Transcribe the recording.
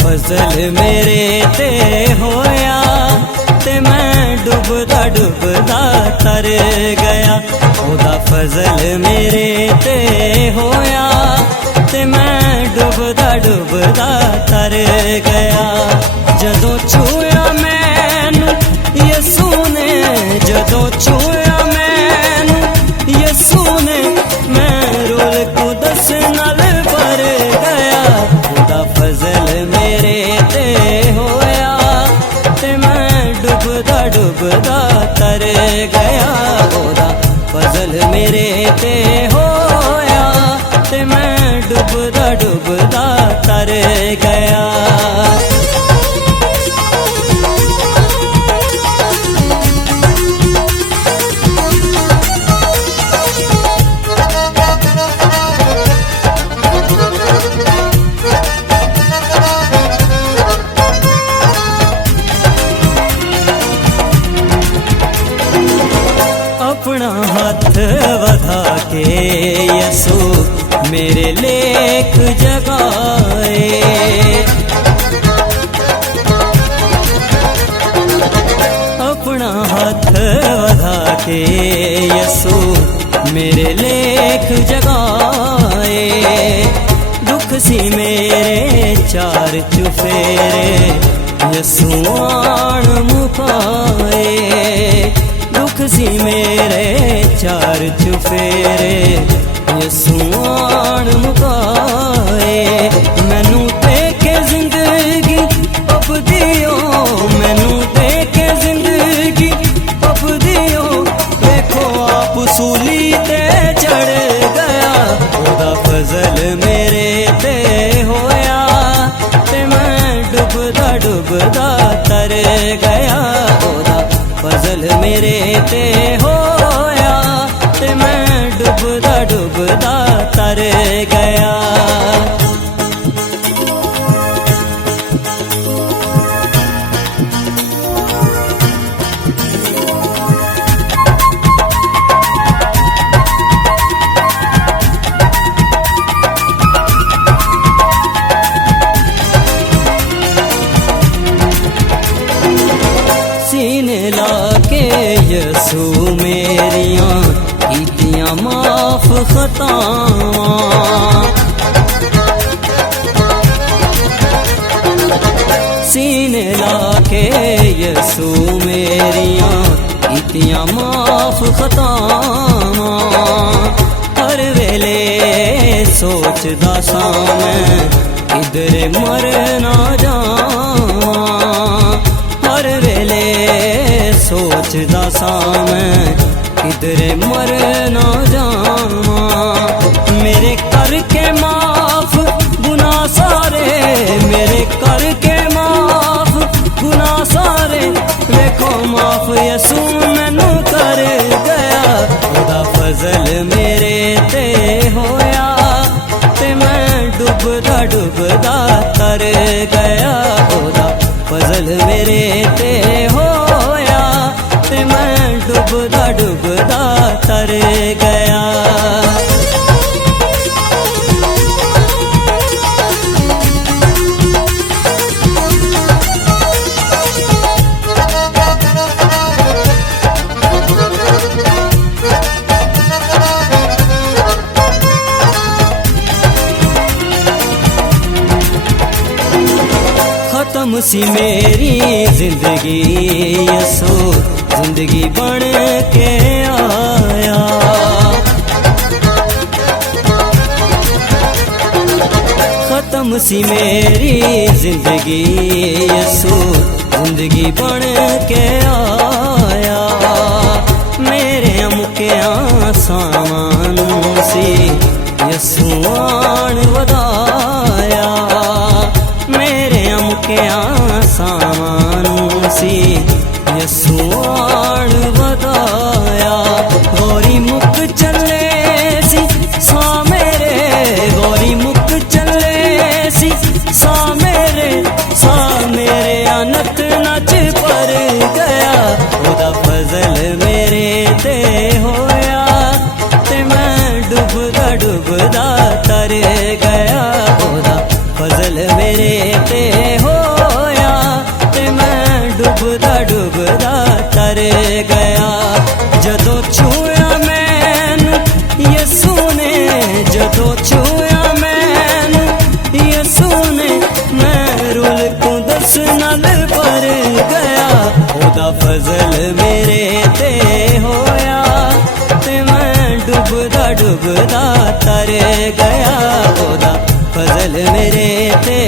फजल मेरे ते होया ते मैं डुबदा डुबदा तर गया। ओदा फजल मेरे ते होया ते मैं डुबदा डुबदा तर गया। जदों छूया मैनू यसू ने, जदों छूया मैनू यसू ने, मैं रोल कुदस नाल भर गया। ओदा फजल मेरे ते होया ते मैं डुबदा डुबदा तर गया। ओदा फजल मेरे ते होया ते मैं डुबदा डुबदा तर गया। अपना हाथ वधा के यसू मेरे लेख जगाए। अपना हाथ वधा के यसू मेरे लेख जगाए। दुख सी मेरे चार चुफेरे यसू आन मुकाए। दुख सी मेरे चार चुफेरे यसू आन मुकाए। मैनू देखे जिंदगी अपदियो, मैनू देखे जिंदगी अपदियो, देखो आप सूली ते चढ़ गया। ओदा फजल मेरे ते होया ते मैं डुबदा डुबदा तर गया। ओदा फजल मेरे ते होया ते मैं डुबदा डुबदा तर गया। सीने लाके यसू मेरियां कीतियां माफ खतावां। सीने लाके यसू मेरियां कीतियां माफ खतावां। हर वेले सोचदा सा मैं किधरे मर ना जावां। हर वेले सोचदा सा मैं किधरे मर ना जावां। मेरे करके माफ गुनाह सारे, मेरे करके माफ गुनाह सारे, देखो माफ यसू मैनू कर गया। ओदा फजल मेरे ते होया ते मैं डुबदा डुबदा तर गया। ओदा फजल मेरे ते होया ते मैं डुबदा डुबदा तर गया। खत्म सी मेरी जिंदगी यसू जिंदगी बन के आया। खत्म सी मेरी जिंदगी यसू जिंदगी बन के आया। मेरे मुकिया सामान सी यसू आन वधाया। मेरे मुकिया सामान सी यसू आन वधाया। गोरी मुक चले सी फजल मेरे ते होया ते मैं डुबदा डुबदा तर गया ओदा फजल मेरे ते